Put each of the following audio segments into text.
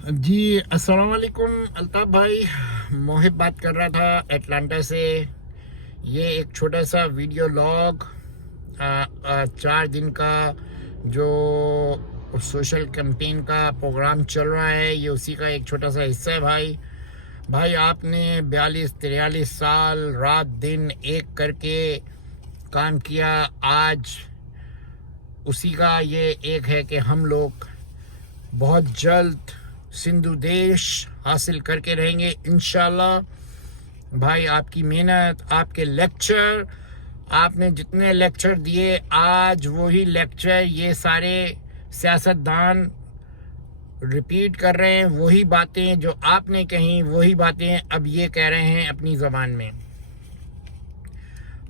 जी अस्सलाम वालेकुम अल्ताफ़ भाई। मोहिब बात कर रहा था एटलांटा से। ये एक छोटा सा वीडियो लॉग 4 दिन का जो सोशल कैंपेन का प्रोग्राम चल रहा है, ये उसी का एक छोटा सा हिस्सा है। भाई आपने 42-43 साल रात दिन एक करके काम किया। आज उसी का ये एक है कि हम लोग बहुत जल्द सिंधु देश हासिल करके रहेंगे इंशाल्लाह। भाई आपकी मेहनत, आपके लेक्चर, आपने जितने लेक्चर दिए, आज वही लेक्चर ये सारे सियासतदान रिपीट कर रहे हैं। वही बातें जो आपने कही, वही बातें अब ये कह रहे हैं अपनी ज़बान में।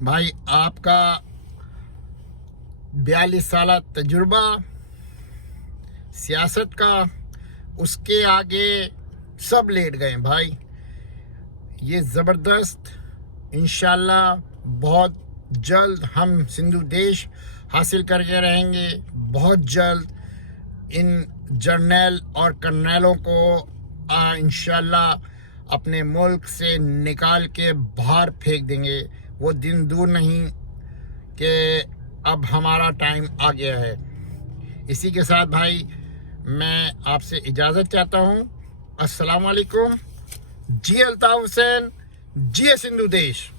भाई आपका 42 साल तजुर्बा सियासत का, उसके आगे सब लेट गए भाई। ये ज़बरदस्त, इंशाल्लाह बहुत जल्द हम सिंधु देश हासिल करके रहेंगे। बहुत जल्द इन जर्नल और कर्नलों को इंशाल्लाह अपने मुल्क से निकाल के बाहर फेंक देंगे। वो दिन दूर नहीं कि अब हमारा टाइम आ गया है। इसी के साथ भाई मैं आपसे इजाज़त चाहता हूँ। अस्सलाम वालेकुम। जी अल्ताफ़ हुसैन, जी सिंधु देश।